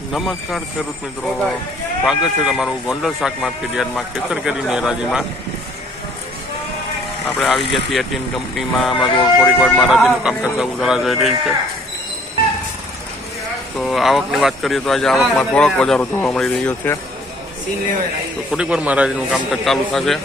નમસ્કાર ખેડૂત મિત્રો, સ્વાગત છે તમારું ગોંડલ શાક માર્કેટ યાર્ડમાં કેસર કેરીની હરાજીમાં. આપણે આવી ગયા છીએ એટીન કંપનીમાં. અમારું થોડીક વારમાં હરાજીનું કામકાજ શરૂ થવા જઈ રહ્યું છે. તો આવકની વાત કરીએ તો આજે આવકમાં થોડોક વધારો જોવા મળી રહ્યો છે. તો થોડીક વારમાં હરાજીનું કામકાજ ચાલુ થશે.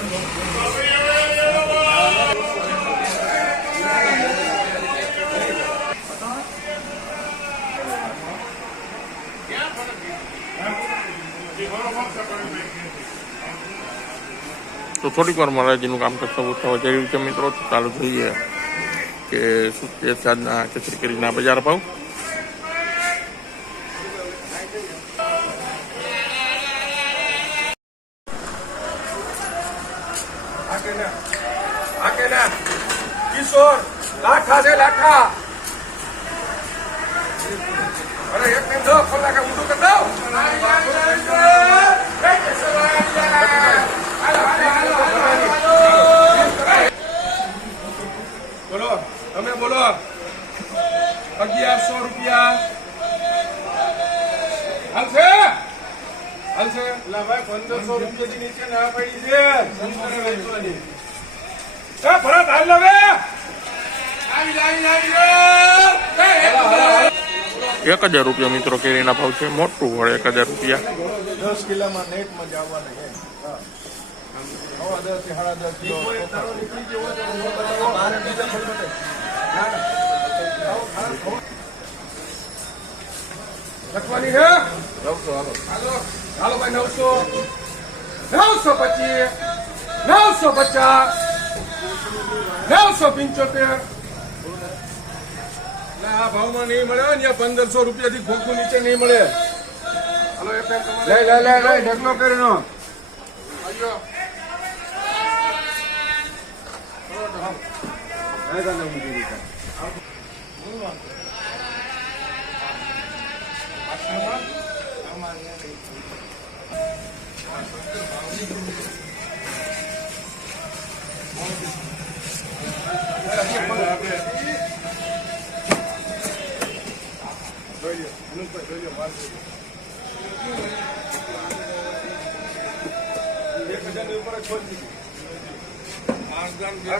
તો થોડીક વાર હરાજીનું કામકાજ શરૂ થવા જઈ રહ્યું છે મિત્રો. ચાલુ જોઈએ કે શું છે આજના કેસર કેરીના બજાર ભાવ. કિશોર લાઠા છે લાઠા. અરે એક મિનિટ દો, ખોલા કે ઊંધું કરી દઉં. બોલો તમે બોલો. 1100 રૂપિયા હાલશે હાલશે. એટલે ભાઈ 1500 રૂપિયાથી નીચે ના પડી છે. ભરત હાલ લવે આવી 1000 રૂપિયા મિત્રો કેરીના ભાવ છે. મોટું હોય 1000 રૂપિયા. 10 કિલોમાં નેટમાં જ આવવાના છે. 10 થી 10.5 કિલો લખવાની છે. 900 હાલો હાલો ભાઈ. 900 925 950 975. આ ભાવમાં નહીં મળે. ત્યાં 1500 રૂપિયાથી ખોખું નીચે નહીં મળે. હાલો લે ઢગલો કરીને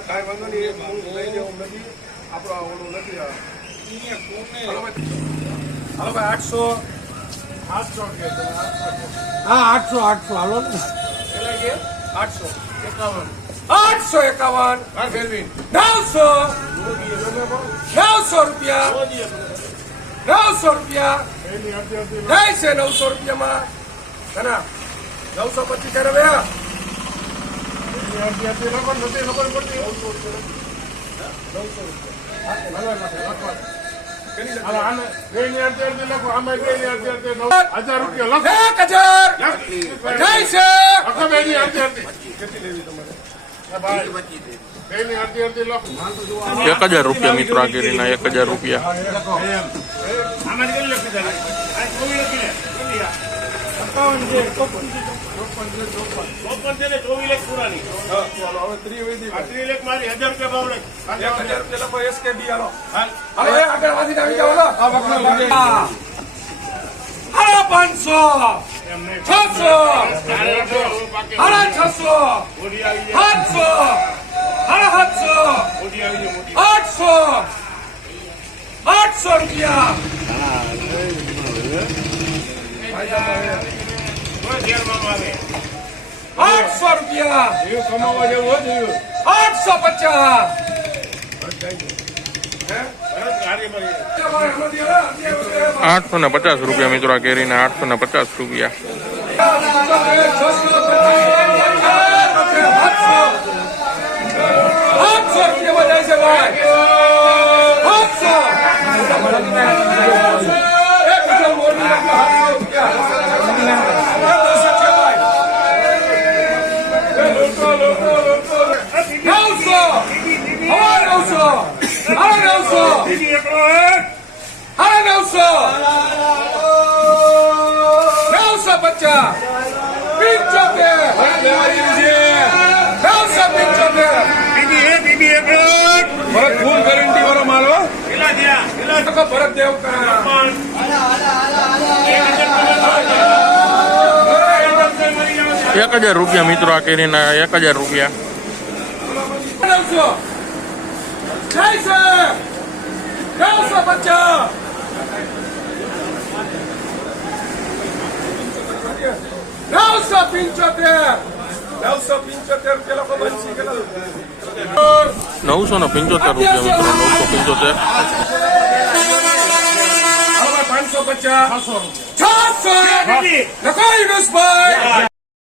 કાંઈ વાંધો નહીં. લઈ જવું નથી આપણો ઓલું નથી. હાલો ભાઈ 800 હા 800 હાલો ને. 851 900 રૂપિયા 900 રૂપિયા જાય છે. 900 રૂપિયામાં 925 કરે બે. ₹1000 રૂપિયા મિત્રો આ કેરીના. 1000 રૂપિયા. કમાવા જેવું હોય. 850 રૂપિયા મિત્રો આ કેરીના. 850 રૂપિયા. 975 ભરત દેવ 1000 રૂપિયા મિત્રો આ કેરીના 1000 રૂપિયા. 975 રૂપિયા મિત્રો 975. 550 600 લખાઈ યુનુસભાઈ